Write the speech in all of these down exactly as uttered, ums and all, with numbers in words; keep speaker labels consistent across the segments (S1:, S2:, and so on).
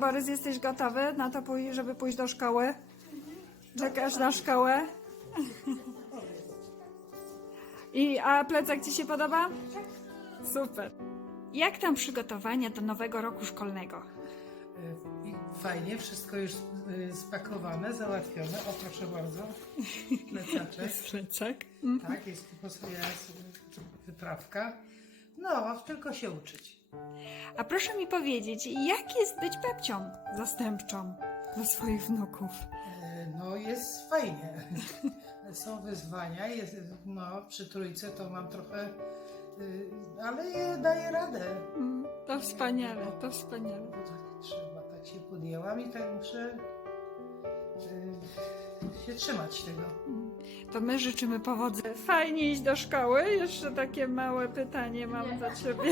S1: Borys, jesteś gotowy na to, pój- żeby pójść do szkoły? Czekasz na szkołę? I, a plecak Ci się podoba? Super. Jak tam przygotowania do nowego roku szkolnego?
S2: I fajnie, wszystko już y, spakowane, załatwione. O, proszę bardzo, plecaczek.
S1: Plecak.
S2: Tak, jest po prostu jest wyprawka. No, tylko się uczyć.
S1: A proszę mi powiedzieć, jak jest być babcią zastępczą dla swoich wnuków?
S2: Y, No, jest fajnie. Są wyzwania, jest, no, przy trójce to mam trochę, y, ale je daję radę.
S1: Mm, To wspaniale, to wspaniale.
S2: Bo tak trzeba, tak się podjęłam i tak muszę y, się trzymać tego.
S1: To my życzymy powodzenia. Fajnie iść do szkoły. Jeszcze takie małe pytanie mam do Ciebie.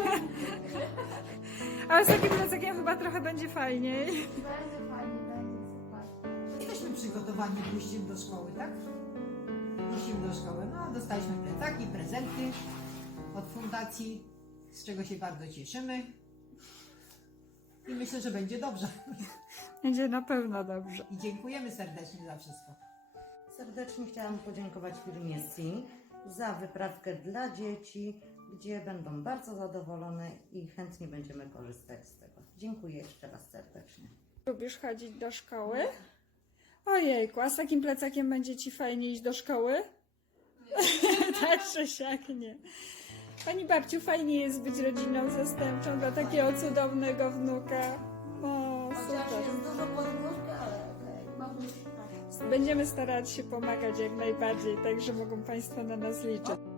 S1: Ale z takim plecakiem chyba trochę będzie fajniej.
S3: Bardzo fajnie, będzie super.
S4: Jesteśmy przygotowani pójściem do szkoły, tak? Pójściem do szkoły. No, dostaliśmy plecaki, prezenty od fundacji, z czego się bardzo cieszymy. I myślę, że będzie dobrze.
S1: Będzie na pewno dobrze.
S4: I dziękujemy serdecznie za wszystko.
S5: Serdecznie chciałam podziękować firmie Sing za wyprawkę dla dzieci, gdzie będą bardzo zadowolone i chętnie będziemy korzystać z tego. Dziękuję jeszcze raz serdecznie.
S1: Lubisz chodzić do szkoły? Ojejku, a z takim plecakiem będzie Ci fajnie iść do szkoły? Tak czy siak nie. Pani babciu, fajnie jest być rodziną zastępczą dla takiego cudownego wnuka. O, super.
S3: Dużo podwórka, ale okej. Mam już tak.
S1: Będziemy starać się pomagać jak najbardziej, także mogą Państwo na nas liczyć.